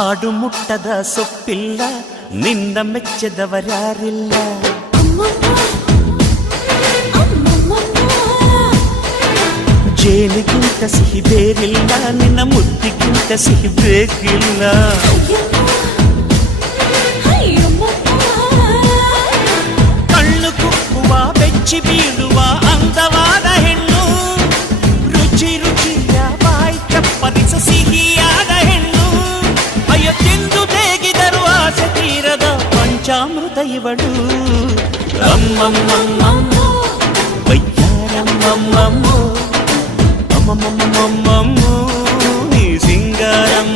ಹಾಡು ಮುಟ್ಟದ ಸೊಪ್ಪಿಲ್ಲ, ನಿನ್ನ ಮೆಚ್ಚದವರ್ಯಾರಿಲ್ಲ. ಜೇನಿಗಿಂತ ಸಿಹಿ ಬೇರಿಲ್ಲ, ನಿನ್ನ ಮುದ್ದಿಗಿಂತ ಸಿಹಿ ಬೇಕಿಲ್ಲ. ಕಣ್ಣು ಕುಕ್ಕುವ ಬೆಚ್ಚಿ ಬೀಳುವ ಅಂದವಾದ ಹೆಣ್ಣು, ರುಚಿ ರುಚಿಯ ಬಾಯಿ ಚಪ್ಪರಿಸ ಸಿಹಿಯಾದ ಹೆಣ್ಣು. ಅಯ್ಯೋ ತಿಂದು ಬೇಗಿದರು ಆಸೆ ತೀರದ ಪಂಚಾಮೃತ ಇವಳು. ಅಮ್ಮಮ್ಮಮ್ಮಮ್ಮೋ ವಯ್ಯಾರಮ್ಮಮ್ಮಮ್ಮೋ ಅಮ್ಮಮ್ಮಮ್ಮಮ್ಮೋ ನೀ ಸಿಂಗಾರಮ್ಮ.